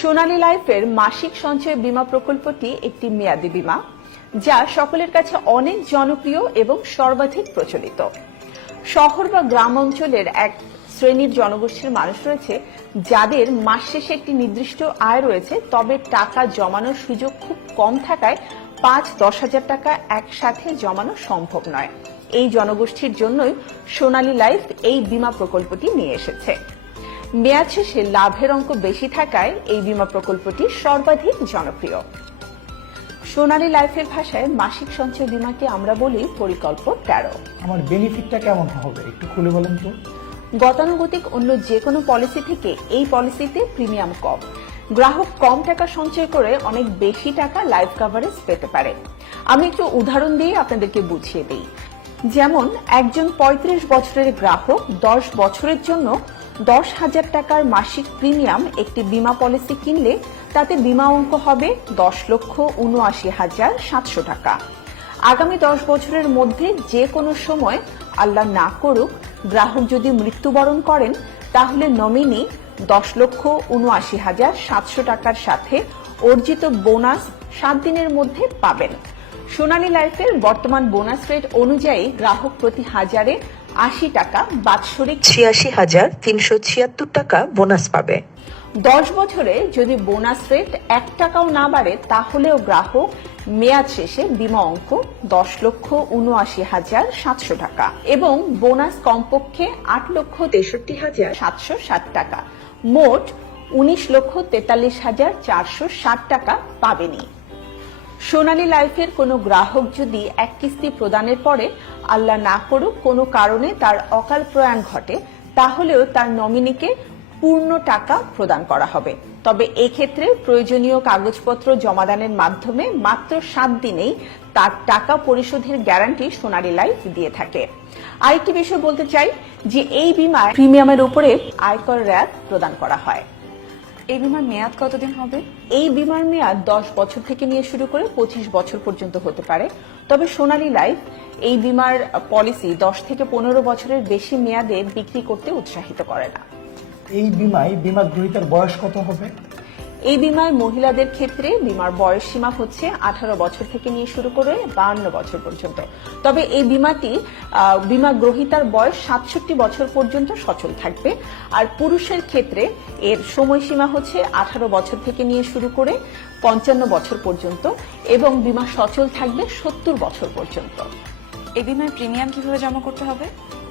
সোনালী লাইফের মাসিক সঞ্চয় বীমা প্রকল্পটি একটি মেয়াদী বীমা যা সকলের কাছে অনেক জনপ্রিয় এবং সর্বাধিক প্রচলিত। শহর বা গ্রাম অঞ্চলের এক শ্রেণীর জনগোষ্ঠীর মানুষ রয়েছে যাদের মাস শেষে একটি নির্দিষ্ট আয় রয়েছে, তবে টাকা জমানোর সুযোগ খুব কম থাকায় ৫-১০ হাজার টাকা একসাথে জমানো সম্ভব নয়। এই জনগোষ্ঠীর জন্যই সোনালী লাইফ এই বীমা প্রকল্পটি নিয়ে এসেছে। মেয়াদ শেষে লাভের অঙ্ক বেশি থাকায় এই বীমা প্রকল্পটি সর্বাধিক জনপ্রিয়। সোনালী লাইফের ভাষায় মাসিক সঞ্চয় বীমাকে আমরা বলি পরিকল্প ১৩। আমার বেনিফিটটা কেমন হবে একটু খুলে বলেন তো। গতানুগতিক অন্য যে কোনো পলিসি থেকে এই পলিসিতে প্রিমিয়াম কম। গ্রাহক কম টাকা সঞ্চয় করে অনেক বেশি টাকা লাইফ কভারেজ পেতে পারে। আমি একটু উদাহরণ দিয়ে আপনাদেরকে বুঝিয়ে দিই। যেমন একজন ৩৫ বছরের গ্রাহক ১০ বছরের জন্য ১০,০০০ টাকার মাসিক প্রিমিয়াম একটি বীমা পলিসি কিনলে তাতে বীমা অঙ্ক হবে ১০,৭৯,৭০০ টাকা। আগামী ১০ বছরের মধ্যে যে কোনো সময় আল্লাহ না করুক গ্রাহক যদি মৃত্যুবরণ করেন তাহলে নমিনি ১০,৭৯,৭০০ টাকার সাথে অর্জিত বোনাস ৭ দিনের মধ্যে পাবেন। সোনালী লাইফের বর্তমান বোনাস রেট অনুযায়ী গ্রাহক প্রতি হাজারে ৮০ টাকা বাৎসরিক ৮৬,৩৭৬ টাকা বোনাস পাবে। ১০ বছরে যদি বোনাস রেট ১ টাকাও না বাড়ে তাহলেও গ্রাহক মেয়াদ শেষে বীমা অঙ্ক ১০,৭৯,৭০০ টাকা এবং বোনাস কমপক্ষে ৮,৬৩,৭৬০ টাকা, মোট ১৯,৪৩,৪৬০ টাকা পাবেনি। সোনালী লাইফের কোনো গ্রাহক যদি এক কিস্তি প্রদানের পরে আল্লাহ না করুক কোনো কারণে তার অকাল প্রয়াণ ঘটে তাহলেও তার নমিনিকে পূর্ণ টাকা প্রদান করা হবে। তবে এক্ষেত্রে প্রয়োজনীয় কাগজপত্র জমাদানের মাধ্যমে মাত্র ৭ দিনেই তার টাকা পরিশোধের গ্যারান্টি সোনালী লাইফ দিয়ে থাকে। আরেকটি বিষয় বলতে চাই যে এই বীমা প্রিমিয়ামের উপরে আয়কর রেয়াত প্রদান করা হয়। এই বীমার মেয়াদ কতদিন হবে? এই বীমার মেয়াদ ১০ বছর থেকে নিয়ে শুরু করে ২৫ বছর পর্যন্ত হতে পারে। তবে সোনালী লাইফ এই বীমার পলিসি ১০ থেকে ১৫ বছরের বেশি মেয়াদে বিক্রি করতে উৎসাহিত করে না। এই বীমায় বীমা গ্রহীতার বয়স কত হবে? এই বীমায় মহিলাদের ক্ষেত্রে বীমার বয়স সীমা হচ্ছে ১৮ বছর থেকে নিয়ে শুরু করে ৫২ বছর পর্যন্ত। তবে এই বীমাটি বীমা গ্রহীতার বয়স ৬৭ বছর পর্যন্ত সচল থাকবে। আর পুরুষের ক্ষেত্রে এর সময়সীমা হচ্ছে ১৮ বছর থেকে নিয়ে শুরু করে ৫৫ বছর পর্যন্ত এবং বীমা সচল থাকবে ৭০ বছর পর্যন্ত। এই বীমার প্রিমিয়াম কিভাবে জমা করতে হবে?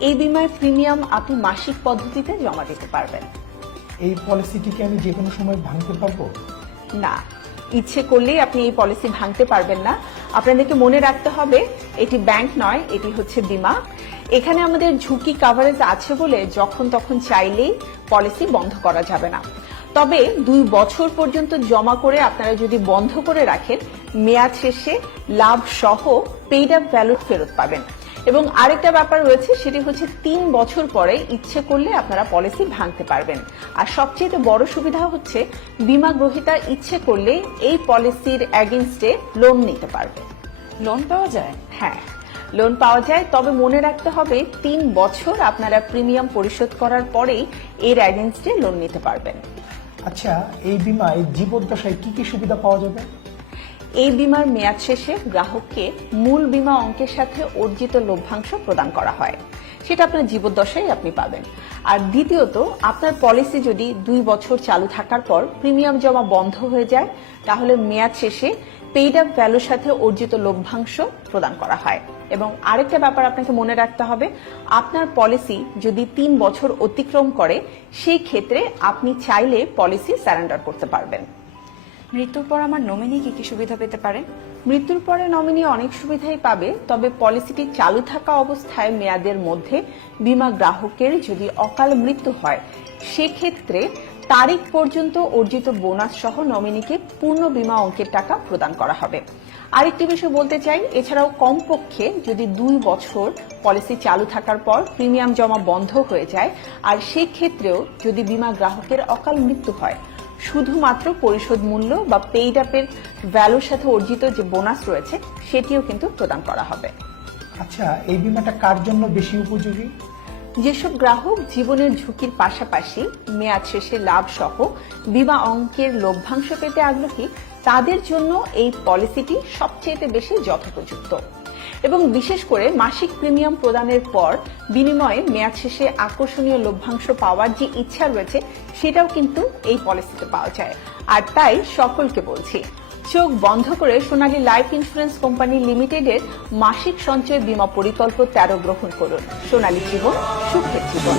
এই বীমার প্রিমিয়াম আপনি মাসিক পদ্ধতিতে জমা দিতে পারবেন। এই পলিসিটিকে আমি যে কোনো সময় ভাঙতে পারবো? না, ইচ্ছে করলেই আপনি এই পলিসি ভাঙতে পারবেন না। আপনাদেরকে মনে রাখতে হবে এটি ব্যাংক নয়, এটি হচ্ছে বীমা। এখানে আমাদের ঝুঁকি কাভারেজ আছে বলে যখন তখন চাইলেই পলিসি বন্ধ করা যাবে না। তবে ২ বছর পর্যন্ত জমা করে আপনারা যদি বন্ধ করে রাখেন মেয়াদ শেষে লাভ সহ পেইড আপ ভ্যালু ফেরত পাবেন। এবং আরেকটা ব্যাপার রয়েছে, সেটি হচ্ছে ৩ বছর পরে ইচ্ছে করলে আপনারা পলিসি ভাঙতে পারবেন। আর সবচেয়ে বড় সুবিধা হচ্ছে বীমা গ্রহীতা ইচ্ছে করলে এই পলিসির এগেইনস্টে লোন নিতে পারবে। লোন পাওয়া যায়? হ্যাঁ, লোন পাওয়া যায়। তবে মনে রাখতে হবে ৩ বছর আপনারা প্রিমিয়াম পরিশোধ করার পরেই এর এগেইনস্টে লোন নিতে পারবেন। আচ্ছা, এই বীমায় জীবদ্দশায় কি কি সুবিধা পাওয়া যাবে? এই বীমার মেয়াদ শেষে গ্রাহককে মূল বীমা অঙ্কের সাথে অর্জিত লভ্যাংশ প্রদান করা হয়, সেটা আপনার জীবদ্দশায় আপনি পাবেন। আর দ্বিতীয়ত, আপনার পলিসি যদি ২ বছর চালু থাকার পর প্রিমিয়াম জমা বন্ধ হয়ে যায় তাহলে মেয়াদ শেষে পেইড আপ ভ্যালুর সাথে অর্জিত লভ্যাংশ প্রদান করা হয়। এবং আরেকটা ব্যাপার আপনাকে মনে রাখতে হবে, আপনার পলিসি যদি ৩ বছর অতিক্রম করে সেই ক্ষেত্রে আপনি চাইলে পলিসি সারেন্ডার করতে পারবেন। মৃত্যুর পর আমার নমিনি কি কি সুবিধা পেতে পারে? মৃত্যুর পরে নমিনি অনেক সুবিধাই পাবে। তবে পলিসিটি চালু থাকা অবস্থায় মেয়াদের মধ্যে বীমা গ্রাহকের যদি অকাল মৃত্যু হয় সেক্ষেত্রে তারিখ পর্যন্ত অর্জিত বোনাস সহ নমিনিকে পূর্ণ বীমা অঙ্কের টাকা প্রদান করা হবে। আরেকটি বিষয় বলতে চাই, এছাড়াও কমপক্ষে যদি ২ বছর পলিসি চালু থাকার পর প্রিমিয়াম জমা বন্ধ হয়ে যায় আর সেক্ষেত্রেও যদি বীমা গ্রাহকের অকাল মৃত্যু হয় শুধুমাত্র পরিশোধ মূল্য বা পেইড আপের ভ্যালুর সাথে অর্জিত যে বোনাস রয়েছে সেটিও কিন্তু প্রদান করা হবে। আচ্ছা, এই বীমাটা কার জন্য বেশি উপযোগী? যেসব গ্রাহক জীবনের ঝুঁকির পাশাপাশি মেয়াদ শেষে লাভ সহ বিমা অঙ্কের লভ্যাংশ পেতে আগ্রহী, তাদের জন্য এই পলিসিটি সবচেয়ে বেশি যথোপযুক্ত। এবং বিশেষ করে মাসিক প্রিমিয়াম প্রদানের পর বিনিময়ে মেয়াদ শেষে আকর্ষণীয় লভ্যাংশ পাওয়ার যে ইচ্ছা রয়েছে, সেটাও কিন্তু এই পলিসিতে পাওয়া যায়। আর তাই সকলকে বলছি, চোখ বন্ধ করে সোনালী লাইফ ইন্স্যুরেন্স কোম্পানি লিমিটেডের মাসিক সঞ্চয় বীমা পরিকল্প 13 গ্রহণ করুন। সোনালী জীবন, সুখের জীবন।